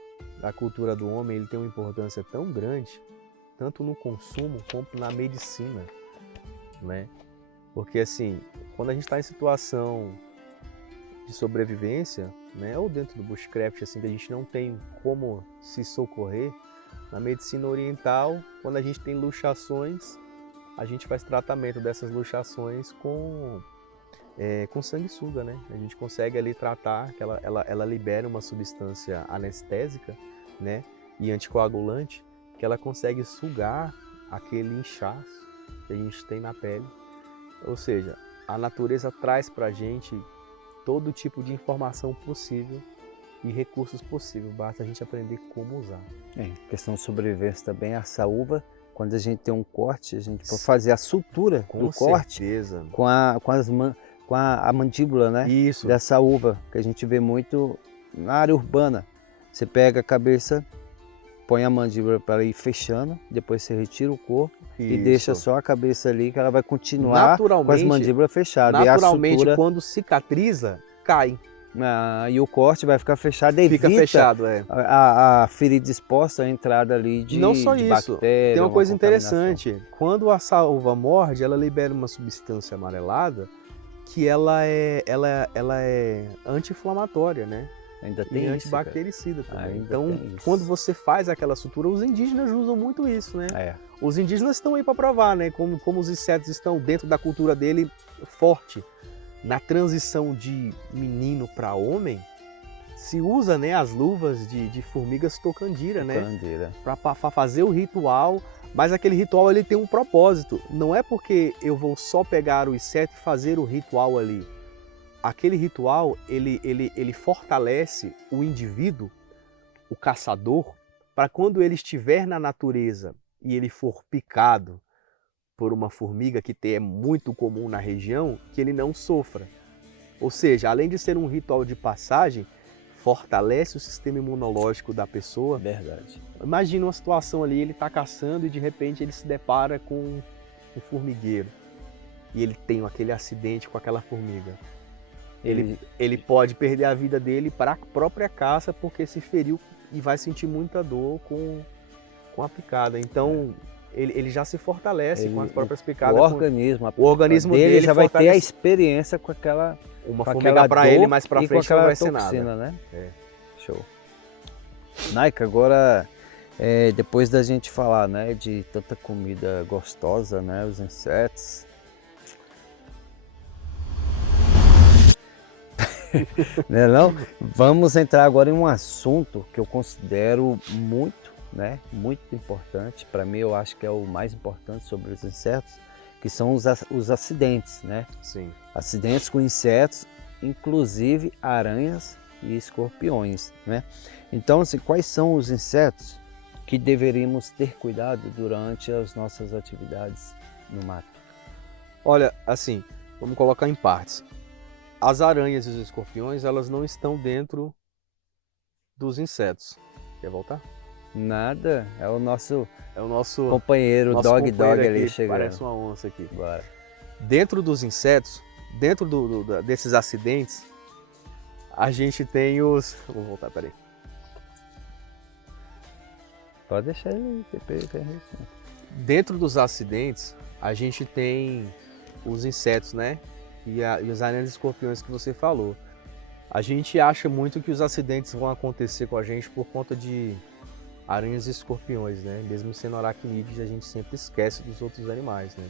cultura do homem, ele tem uma importância tão grande, tanto no consumo quanto na medicina, né? Porque assim, quando a gente está em situação de sobrevivência, né, ou dentro do bushcraft, assim, que a gente não tem como se socorrer, na medicina oriental, quando a gente tem luxações, a gente faz tratamento dessas luxações com sanguessuga, né? A gente consegue ali tratar, que ela libera uma substância anestésica, né, e anticoagulante, que ela consegue sugar aquele inchaço que a gente tem na pele. Ou seja, a natureza traz pra gente todo tipo de informação possível e recursos possíveis, basta a gente aprender como usar. Questão de sobrevivência também, a saúva, quando a gente tem um corte, a gente pode fazer a sutura do corte com a mandíbula, né? Isso. Dessa uva, que a gente vê muito na área urbana. Você pega a cabeça, põe a mandíbula para ir fechando, depois você retira o corpo e deixa só a cabeça ali, que ela vai continuar com as mandíbulas fechadas. Naturalmente, e a sutura, quando cicatriza, cai. E o corte vai ficar fechado, Fica fechado, a ferida exposta, a entrada ali de Não só isso, bactéria, tem uma coisa contaminação. interessante. Quando a saúva morde, ela libera uma substância amarelada que ela é anti-inflamatória, né? Ainda tem e isso, antibactericida cara. também. Ainda Então, tem isso. quando você faz aquela sutura, os indígenas usam muito isso, né? Os indígenas estão aí para provar, né? Como os insetos estão dentro da cultura dele forte. Na transição de menino para homem, se usa, né, as luvas de formigas tocandira, né? Para fazer o ritual. Mas aquele ritual ele tem um propósito. Não é porque eu vou só pegar o inseto e fazer o ritual ali. Aquele ritual, ele fortalece o indivíduo, o caçador, para quando ele estiver na natureza e ele for picado por uma formiga, que é muito comum na região, que ele não sofra. Ou seja, além de ser um ritual de passagem, fortalece o sistema imunológico da pessoa. Verdade. Imagina uma situação ali, ele está caçando e de repente ele se depara com um formigueiro. E ele tem aquele acidente com aquela formiga. Ele pode perder a vida dele para a própria caça porque se feriu e vai sentir muita dor com a picada. Então, ele já se fortalece com as próprias O picadas. organismo, O organismo dele já vai ter a fortalece. experiência com aquela Uma com formiga aquela para dor ele mais para e com frente não aquela vai ser toxina, nada. né? É. Show. Naika, agora depois da gente falar, né, de tanta comida gostosa, né, os insetos, né, não? Vamos entrar agora em um assunto que eu considero muito, né, muito importante. Para mim, eu acho que é o mais importante sobre os insetos, que são os acidentes, né? Sim. Acidentes com insetos, inclusive aranhas e escorpiões, né? Então, assim, quais são os insetos que deveríamos ter cuidado durante as nossas atividades no mato? Olha, assim, vamos colocar em partes. As aranhas e os escorpiões, elas não estão dentro dos insetos. Quer voltar? Nada, é o nosso É o nosso companheiro nosso Dog companheiro ali aqui, chegando. parece uma onça aqui. Bora. Dentro dos insetos, dentro desses acidentes, a gente tem os... Vou voltar, peraí. Pode deixar ele. Dentro dos acidentes, a gente tem os insetos, né? E os aranhas e escorpiões que você falou. A gente acha muito que os acidentes vão acontecer com a gente por conta de aranhas e escorpiões, né? Mesmo sendo aracnídeos, a gente sempre esquece dos outros animais, né?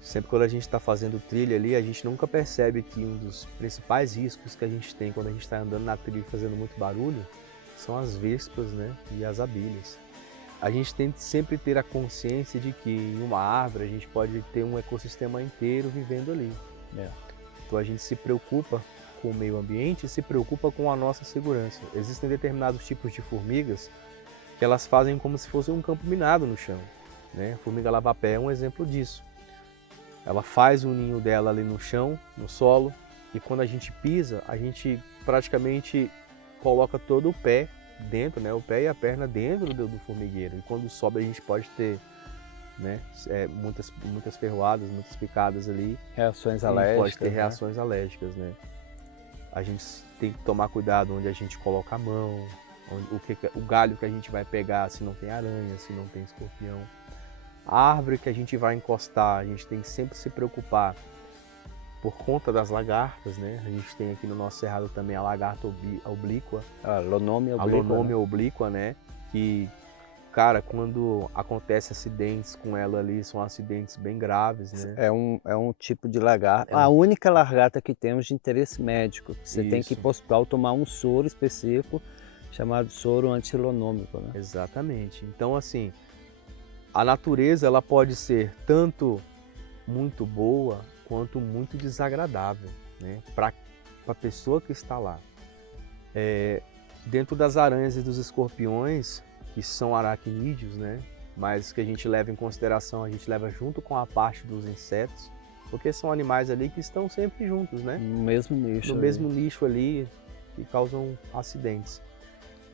Sempre quando a gente está fazendo trilha ali, a gente nunca percebe que um dos principais riscos que a gente tem quando a gente está andando na trilha e fazendo muito barulho são as vespas, né? E as abelhas. A gente tem que sempre ter a consciência de que em uma árvore a gente pode ter um ecossistema inteiro vivendo ali. Então a gente se preocupa com o meio ambiente e se preocupa com a nossa segurança. Existem determinados tipos de formigas que elas fazem como se fosse um campo minado no chão, né? A formiga lava-pé é um exemplo disso. Ela faz o ninho dela ali no chão, no solo, e quando a gente pisa, a gente praticamente coloca todo o pé dentro, né? O pé e a perna dentro do formigueiro. E quando sobe a gente pode ter, né, muitas ferroadas, muitas picadas ali. Reações alérgicas. Pode ter reações alérgicas, né? A gente tem que tomar cuidado onde a gente coloca a mão, o galho que a gente vai pegar, se não tem aranha, se não tem escorpião. A árvore que a gente vai encostar, a gente tem que sempre se preocupar por conta das lagartas, né? A gente tem aqui no nosso cerrado também a lagarta oblíqua. A Lonome oblíqua. A Lonome oblíqua, né? Que, cara, quando acontece acidentes com ela ali, são acidentes bem graves, né? É um tipo de lagarta, a única lagarta que temos de interesse médico. Você tem que ir para o hospital tomar um soro específico, chamado soro antilonômico, né? Exatamente. Então, assim, a natureza ela pode ser tanto muito boa quanto muito desagradável, né? Para a pessoa que está lá. Dentro das aranhas e dos escorpiões, que são aracnídeos, né? Mas que a gente leva em consideração, a gente leva junto com a parte dos insetos, porque são animais ali que estão sempre juntos, né? No mesmo nicho. No mesmo nicho ali, que causam acidentes.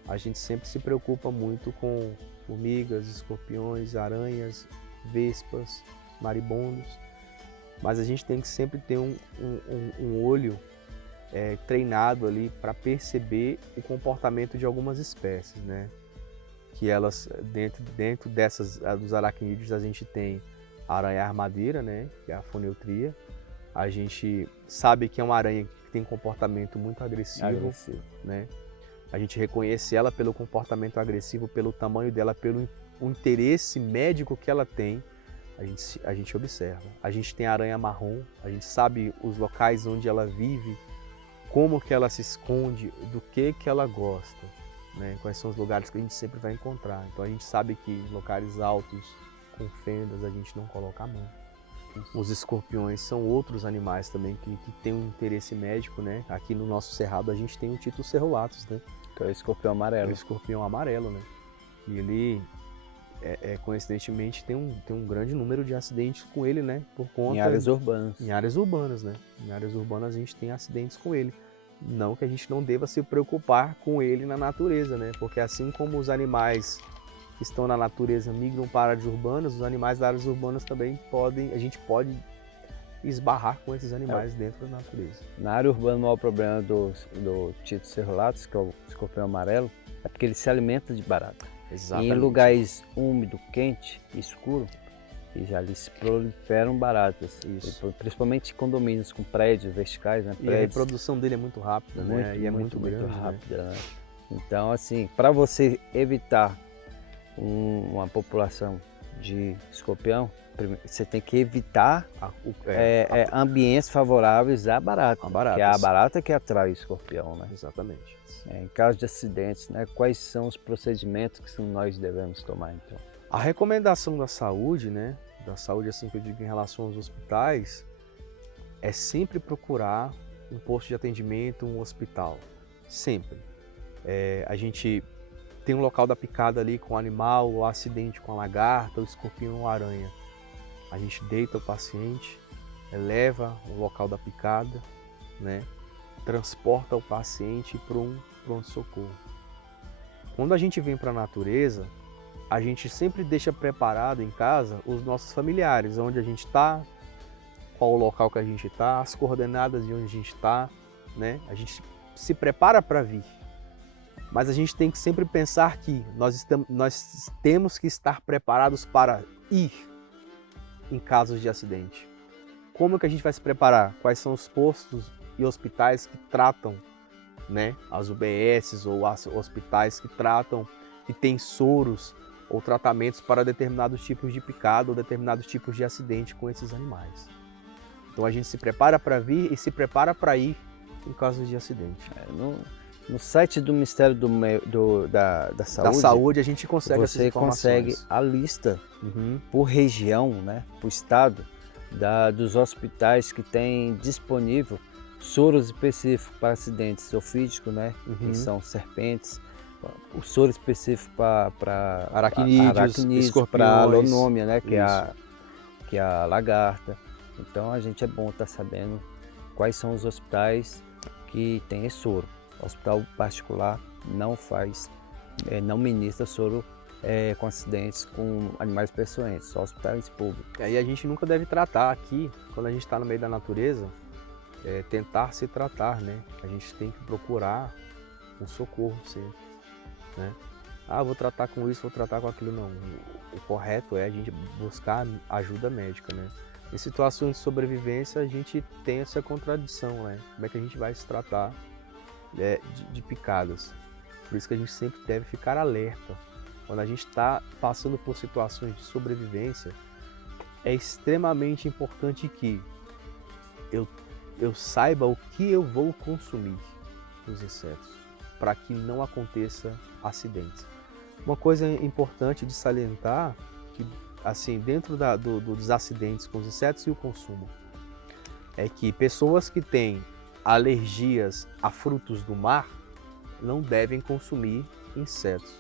A gente sempre se preocupa muito com formigas, escorpiões, aranhas, vespas, maribondos, mas a gente tem que sempre ter um olho treinado ali para perceber o comportamento de algumas espécies, né? Que elas, dentro dessas, dos aracnídeos, a gente tem a aranha armadeira, né? Que é a Foneutria. A gente sabe que é uma aranha que tem comportamento muito agressivo. Né? A gente reconhece ela pelo comportamento agressivo, pelo tamanho dela, pelo interesse médico que ela tem, a gente observa. A gente tem a aranha marrom, a gente sabe os locais onde ela vive, como que ela se esconde, do que ela gosta, né? Quais são os lugares que a gente sempre vai encontrar. Então a gente sabe que em locais altos, com fendas, a gente não coloca a mão. Os escorpiões são outros animais também que têm um interesse médico, né? Aqui no nosso cerrado a gente tem o Titus cerulatus, né? Que é o escorpião amarelo. O escorpião amarelo, né? E ele, coincidentemente, tem um grande número de acidentes com ele, né? Por conta... Em áreas urbanas. Em áreas urbanas, né? Em áreas urbanas a gente tem acidentes com ele. Não que a gente não deva se preocupar com ele na natureza, né? Porque assim como os animais que estão na natureza migram para áreas urbanas, os animais das áreas urbanas também a gente pode esbarrar com esses animais dentro da natureza. Na área urbana, o maior problema do Titus cerulatus, que é o escorpião amarelo, é porque ele se alimenta de barata. E Exatamente. em lugares úmido, quente, escuro, e já ali se proliferam baratas. Isso. E principalmente condomínios com prédios verticais, né? E a Prédios reprodução dele é muito rápida, né? E é muito grande, né? rápida, né? Então, assim, para você evitar uma população de escorpião, você tem que evitar ambientes favoráveis à barata. A barata, Que é a sim. barata que atrai o escorpião, né? Exatamente. Em caso de acidentes, né? Quais são os procedimentos que nós devemos tomar, então? A recomendação da saúde, né? Da saúde, assim que eu digo em relação aos hospitais, é sempre procurar um posto de atendimento, um hospital. Sempre. A gente tem um local da picada ali com o animal, o acidente com a lagarta, o escorpião ou a aranha. A gente deita o paciente, leva o local da picada, né? Transporta o paciente para um pronto-socorro. Quando a gente vem para a natureza, a gente sempre deixa preparado em casa os nossos familiares, onde a gente está, qual o local que a gente está, as coordenadas de onde a gente está, né? A gente se prepara para vir. Mas a gente tem que sempre pensar que nós temos que estar preparados para ir em casos de acidente. Como que a gente vai se preparar? Quais são os postos e hospitais que tratam, né? As UBSs ou os hospitais que tratam, que têm soros ou tratamentos para determinados tipos de picada ou determinados tipos de acidente com esses animais. Então a gente se prepara para vir e se prepara para ir em casos de acidente. No site do Ministério da Saúde, Da saúde a gente consegue essas você informações. consegue a lista Uhum. por região, né, por estado, dos hospitais que têm disponível soros específicos para acidentes ofídicos, né, Uhum. que são serpentes, o soro específico para Aracnídeos, para escorpiões. lonômia, né, que Isso. é a lagarta. Então a gente é bom estar sabendo quais são os hospitais que têm esse soro. O hospital particular não faz, não ministra soro com acidentes com animais peçonhentos, só hospitais públicos. E aí a gente nunca deve tratar aqui, quando a gente está no meio da natureza, tentar se tratar, né? A gente tem que procurar um socorro sempre, né? Ah, vou tratar com isso, vou tratar com aquilo, não. O correto é a gente buscar ajuda médica, né? Em situações de sobrevivência a gente tem essa contradição, né? Como é que a gente vai se tratar de picadas? Por isso que a gente sempre deve ficar alerta. Quando a gente está passando por situações de sobrevivência, é extremamente importante que eu saiba o que eu vou consumir dos insetos, para que não aconteça acidentes. Uma coisa importante de salientar, que assim, dentro dos acidentes com os insetos e o consumo, é que pessoas que têm alergias a frutos do mar não devem consumir insetos,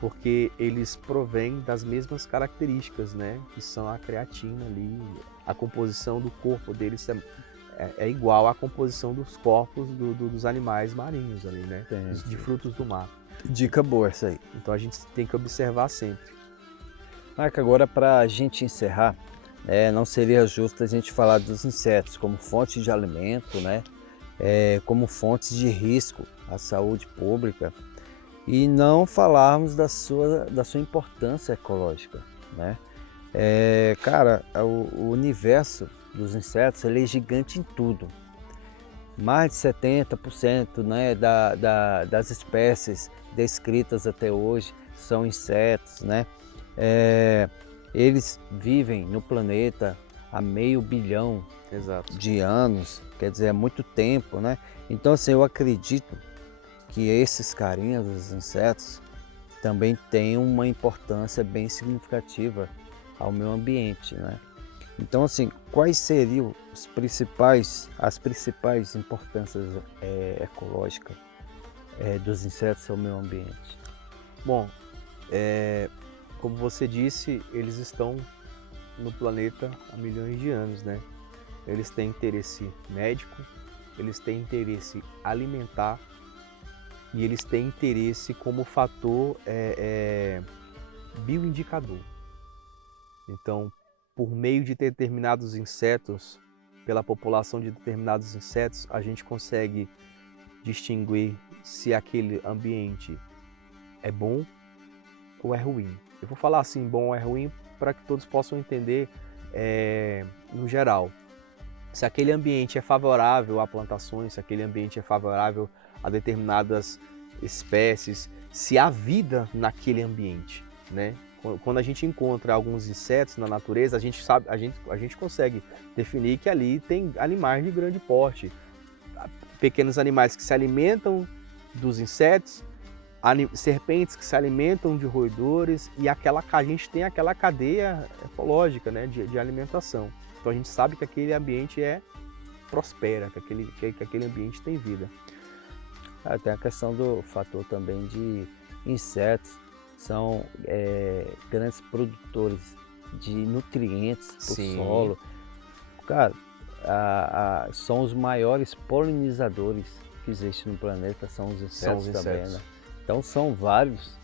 porque eles provêm das mesmas características, né? Que são a creatina ali, a composição do corpo deles é igual à composição dos corpos dos animais marinhos ali, né? De frutos do mar. Dica boa essa aí. Então a gente tem que observar sempre. Marca, agora para a gente encerrar, não seria justo a gente falar dos insetos como fonte de alimento, né? Como fontes de risco à saúde pública e não falarmos da sua importância ecológica, né? Cara, o universo dos insetos ele é gigante em tudo. Mais de 70%, né, das espécies descritas até hoje são insetos, né? Eles vivem no planeta há 500 bilhão Exato. de anos, quer dizer, é muito tempo, né? Então, assim, eu acredito que esses carinhas dos insetos também têm uma importância bem significativa ao meio ambiente, né? Então, assim, quais seriam as principais importâncias ecológicas dos insetos ao meio ambiente? Bom, como você disse, eles estão no planeta há milhões de anos, né? Eles têm interesse médico, eles têm interesse alimentar e eles têm interesse como fator bioindicador. Então, por meio de determinados insetos, pela população de determinados insetos, a gente consegue distinguir se aquele ambiente é bom ou é ruim. Eu vou falar assim, bom ou é ruim, para que todos possam entender no geral. Se aquele ambiente é favorável a plantações, se aquele ambiente é favorável a determinadas espécies, se há vida naquele ambiente, né? Quando a gente encontra alguns insetos na natureza, a gente consegue definir que ali tem animais de grande porte, pequenos animais que se alimentam dos insetos, serpentes que se alimentam de roedores, e a gente tem aquela cadeia ecológica, né, de alimentação. Então a gente sabe que aquele ambiente prospera, que aquele ambiente tem vida. Tem a questão do fator também de insetos, são grandes produtores de nutrientes para o solo. Cara, são os maiores polinizadores que existem no planeta, são os insetos também, né? Então são vários,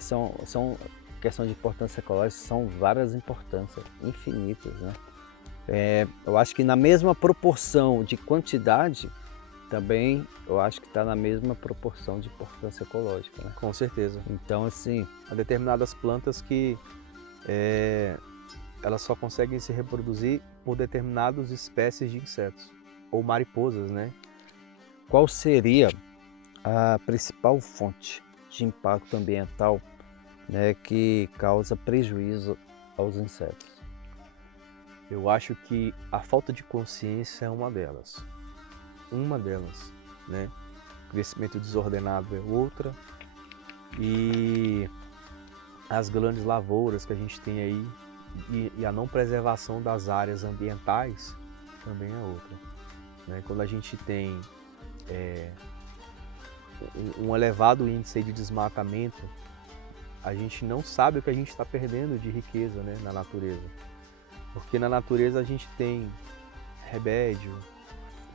são questão de importância ecológica, são várias importâncias, infinitas, né? Eu acho que na mesma proporção de quantidade, também eu acho que está na mesma proporção de importância ecológica, né? Com certeza. Então, assim, há determinadas plantas que elas só conseguem se reproduzir por determinadas espécies de insetos, ou mariposas, né? Qual seria a principal fonte de impacto ambiental, né, que causa prejuízo aos insetos? Eu acho que a falta de consciência é uma delas. Né? O crescimento desordenado é outra, e as grandes lavouras que a gente tem aí e a não preservação das áreas ambientais também é outra, né? Quando a gente tem um elevado índice de desmatamento, a gente não sabe o que a gente está perdendo de riqueza, né, na natureza. Porque na natureza a gente tem remédio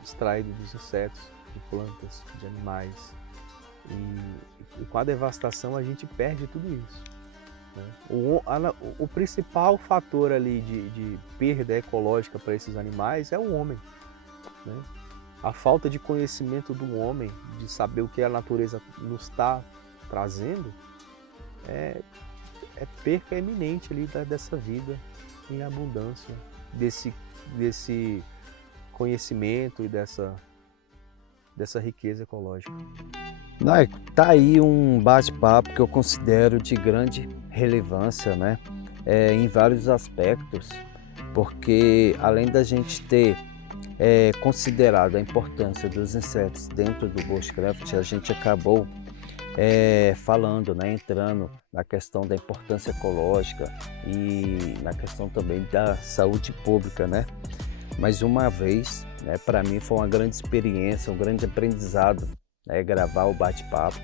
extraído dos insetos, de plantas, de animais. E com a devastação a gente perde tudo isso, né? O principal fator ali de perda ecológica para esses animais é o homem, né? A falta de conhecimento do homem, de saber o que a natureza nos está trazendo, é perca iminente ali dessa vida em abundância, desse conhecimento e dessa riqueza ecológica. Naico, tá aí um bate-papo que eu considero de grande relevância, né? Em vários aspectos, porque além da gente ter considerado a importância dos insetos dentro do bushcraft, a gente acabou falando, né, entrando na questão da importância ecológica e na questão também da saúde pública, né? Mais uma vez, né, para mim foi uma grande experiência, um grande aprendizado, né, gravar o bate-papo.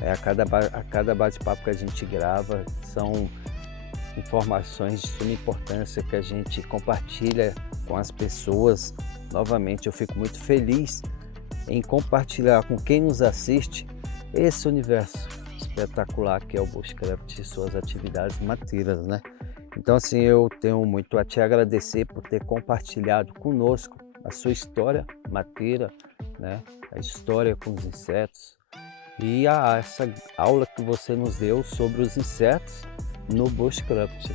A cada bate-papo que a gente grava são informações de suma importância que a gente compartilha com as pessoas. Novamente, eu fico muito feliz em compartilhar com quem nos assiste esse universo espetacular que é o bushcraft e suas atividades mateiras, né? Então, assim, eu tenho muito a te agradecer por ter compartilhado conosco a sua história mateira, né? A história com os insetos e essa aula que você nos deu sobre os insetos no bushcraft.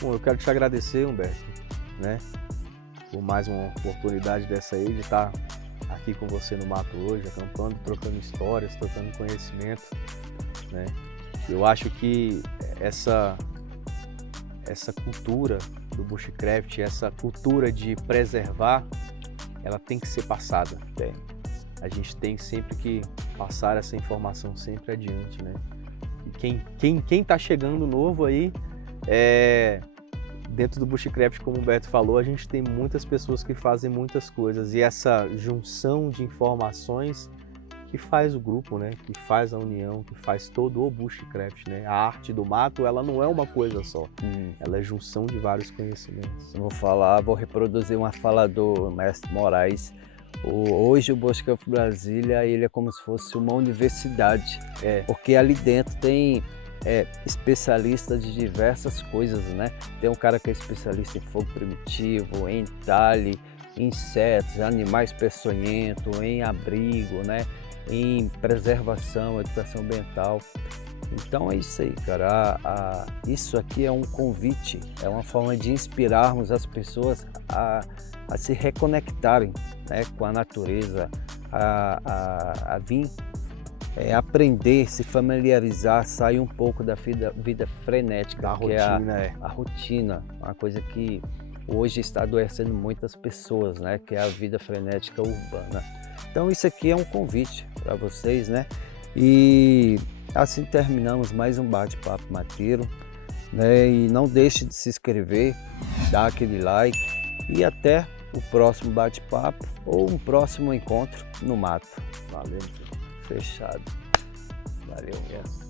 Bom, eu quero te agradecer, Humberto, né, por mais uma oportunidade dessa aí de estar aqui com você no mato hoje, acampando, trocando histórias, trocando conhecimento, né? Eu acho que essa cultura do bushcraft, essa cultura de preservar, ela tem que ser passada. A gente tem sempre que passar essa informação sempre adiante, né? E quem está chegando novo aí, dentro do bushcraft, como o Humberto falou, a gente tem muitas pessoas que fazem muitas coisas, e essa junção de informações que faz o grupo, né? Que faz a união, que faz todo o bushcraft, né? A arte do mato, ela não é uma coisa só, ela é junção de vários conhecimentos. Vou reproduzir uma fala do mestre Moraes. Hoje o Bushcraft Brasília, ele é como se fosse uma universidade, porque ali dentro tem especialistas de diversas coisas, né? Tem um cara que é especialista em fogo primitivo, em entalhe, insetos, animais peçonhentos, em abrigo, né? em preservação, educação ambiental. Então é isso aí, cara. Isso aqui é um convite, é uma forma de inspirarmos as pessoas a se reconectarem, né, com a natureza, a vir aprender, se familiarizar, sair um pouco da vida frenética, Da que rotina, é a rotina, uma coisa que hoje está adoecendo muitas pessoas, né, que é a vida frenética urbana. Então isso aqui é um convite para vocês, né? E assim terminamos mais um bate-papo mateiro, né? E não deixe de se inscrever, dar aquele like e até o próximo bate-papo ou um próximo encontro no mato. Valeu. Fechado. Valeu. Yes.